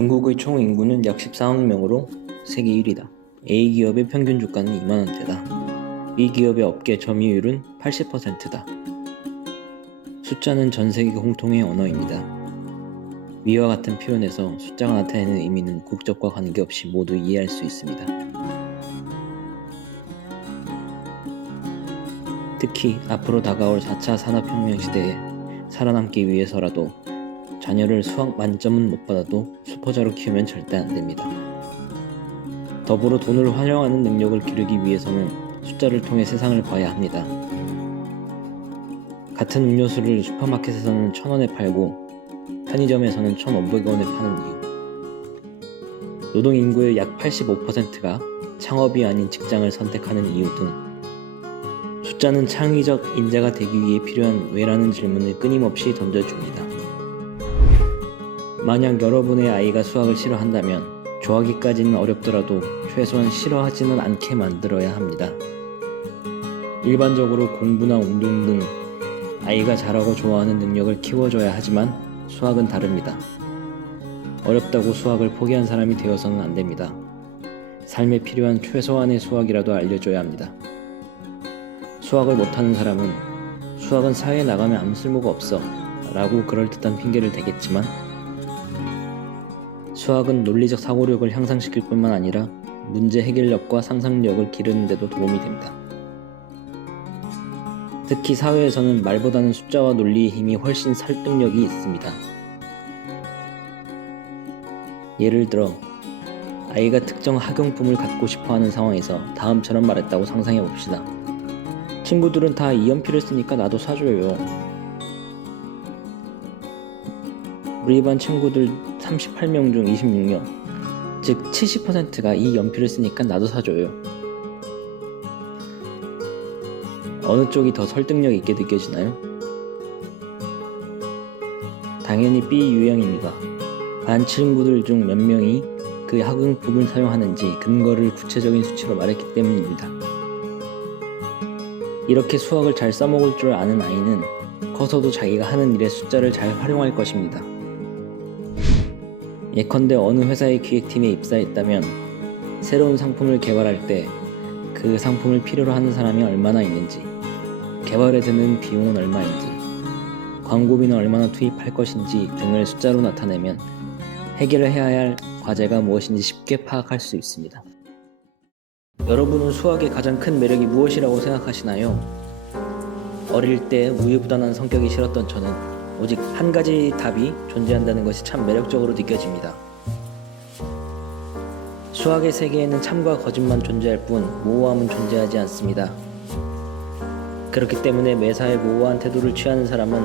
중국의 총 인구는 약 14억 명으로 세계 1위다. A기업의 평균 주가는 2만원대다. B기업의 업계 점유율은 80%다. 숫자는 전 세계 공통의 언어입니다. 위와 같은 표현에서 숫자가 나타내는 의미는 국적과 관계없이 모두 이해할 수 있습니다. 특히 앞으로 다가올 4차 산업혁명 시대에 살아남기 위해서라도 자녀를 수학 만점은 못 받아도 수포자로 키우면 절대 안 됩니다. 더불어 돈을 활용하는 능력을 기르기 위해서는 숫자를 통해 세상을 봐야 합니다. 같은 음료수를 슈퍼마켓에서는 1,000원에 팔고 편의점에서는 1,500원에 파는 이유, 노동인구의 약 85%가 창업이 아닌 직장을 선택하는 이유 등 숫자는 창의적 인재가 되기 위해 필요한 왜라는 질문을 끊임없이 던져줍니다. 만약 여러분의 아이가 수학을 싫어한다면 좋아하기까지는 어렵더라도 최소한 싫어하지는 않게 만들어야 합니다. 일반적으로 공부나 운동 등 아이가 잘하고 좋아하는 능력을 키워줘야 하지만 수학은 다릅니다. 어렵다고 수학을 포기한 사람이 되어서는 안 됩니다. 삶에 필요한 최소한의 수학이라도 알려줘야 합니다. 수학을 못하는 사람은 수학은 사회에 나가면 아무 쓸모가 없어 라고 그럴듯한 핑계를 대겠지만 수학은 논리적 사고력을 향상시킬 뿐만 아니라 문제 해결력과 상상력을 기르는 데도 도움이 됩니다. 특히 사회에서는 말보다는 숫자와 논리의 힘이 훨씬 설득력이 있습니다. 예를 들어 아이가 특정 학용품을 갖고 싶어하는 상황에서 다음처럼 말했다고 상상해 봅시다. 친구들은 다 이 연필을 쓰니까 나도 사줘요. 우리 반 친구들 38명 중 26명, 즉 70%가 이 연필을 쓰니까 나도 사줘요. 어느 쪽이 더 설득력 있게 느껴지나요? 당연히 B 유형입니다. 반 친구들 중 몇 명이 그 학용품을 사용하는지 근거를 구체적인 수치로 말했기 때문입니다. 이렇게 수학을 잘 써먹을 줄 아는 아이는 커서도 자기가 하는 일에 숫자를 잘 활용할 것입니다. 예컨대 어느 회사의 기획팀에 입사했다면 새로운 상품을 개발할 때 그 상품을 필요로 하는 사람이 얼마나 있는지, 개발에 드는 비용은 얼마인지, 광고비는 얼마나 투입할 것인지 등을 숫자로 나타내면 해결을 해야 할 과제가 무엇인지 쉽게 파악할 수 있습니다. 여러분은 수학의 가장 큰 매력이 무엇이라고 생각하시나요? 어릴 때 우유부단한 성격이 싫었던 저는 오직 한 가지 답이 존재한다는 것이 참 매력적으로 느껴집니다. 수학의 세계에는 참과 거짓만 존재할 뿐 모호함은 존재하지 않습니다. 그렇기 때문에 매사에 모호한 태도를 취하는 사람은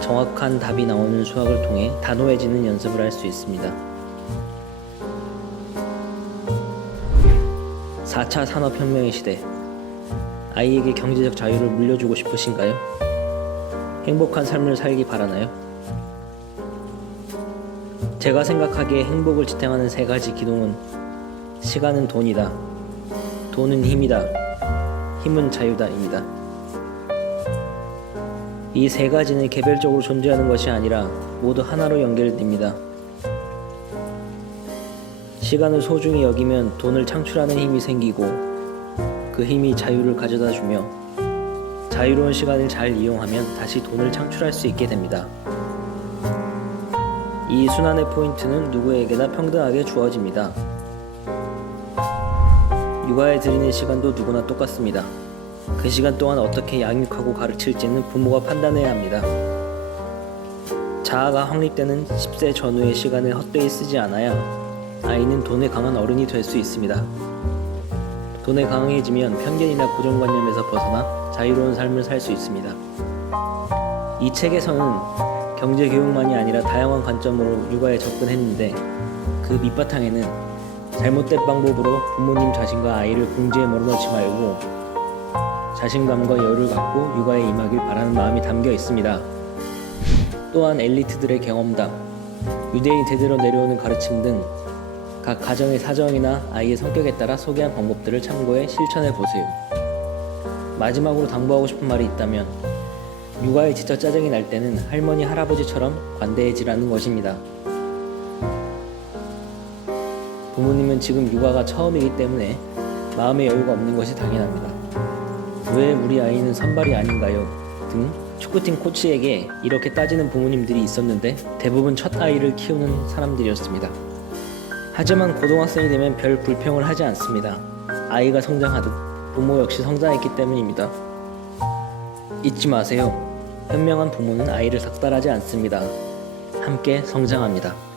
정확한 답이 나오는 수학을 통해 단호해지는 연습을 할 수 있습니다. 4차 산업혁명의 시대, 아이에게 경제적 자유를 물려주고 싶으신가요? 행복한 삶을 살기 바라나요? 제가 생각하기에 행복을 지탱하는 3가지 기둥은 시간은 돈이다, 돈은 힘이다, 힘은 자유다입니다. 이 3가지는 개별적으로 존재하는 것이 아니라 모두 하나로 연결됩니다. 시간을 소중히 여기면 돈을 창출하는 힘이 생기고 그 힘이 자유를 가져다 주며 자유로운 시간을 잘 이용하면 다시 돈을 창출할 수 있게 됩니다. 이 순환의 포인트는 누구에게나 평등하게 주어집니다. 육아에 들이는 시간도 누구나 똑같습니다. 그 시간 동안 어떻게 양육하고 가르칠지는 부모가 판단해야 합니다. 자아가 확립되는 10세 전후의 시간을 헛되이 쓰지 않아야 아이는 돈에 강한 어른이 될 수 있습니다. 돈에 강해지면 편견이나 고정관념에서 벗어나 자유로운 삶을 살 수 있습니다. 이 책에서는 경제교육만이 아니라 다양한 관점으로 육아에 접근했는데 그 밑바탕에는 잘못된 방법으로 부모님 자신과 아이를 궁지에 몰아넣지 말고 자신감과 여유를 갖고 육아에 임하길 바라는 마음이 담겨 있습니다. 또한 엘리트들의 경험담, 유대인 대대로 내려오는 가르침 등 각 가정의 사정이나 아이의 성격에 따라 소개한 방법들을 참고해 실천해 보세요. 마지막으로 당부하고 싶은 말이 있다면 육아에 지쳐 짜증이 날 때는 할머니 할아버지처럼 관대해지라는 것입니다. 부모님은 지금 육아가 처음이기 때문에 마음의 여유가 없는 것이 당연합니다. 왜 우리 아이는 선발이 아닌가요? 등 축구팀 코치에게 이렇게 따지는 부모님들이 있었는데 대부분 첫 아이를 키우는 사람들이었습니다. 하지만 고등학생이 되면 별 불평을 하지 않습니다. 아이가 성장하듯 부모 역시 성장했기 때문입니다. 잊지 마세요. 현명한 부모는 아이를 삭발하지 않습니다. 함께 성장합니다.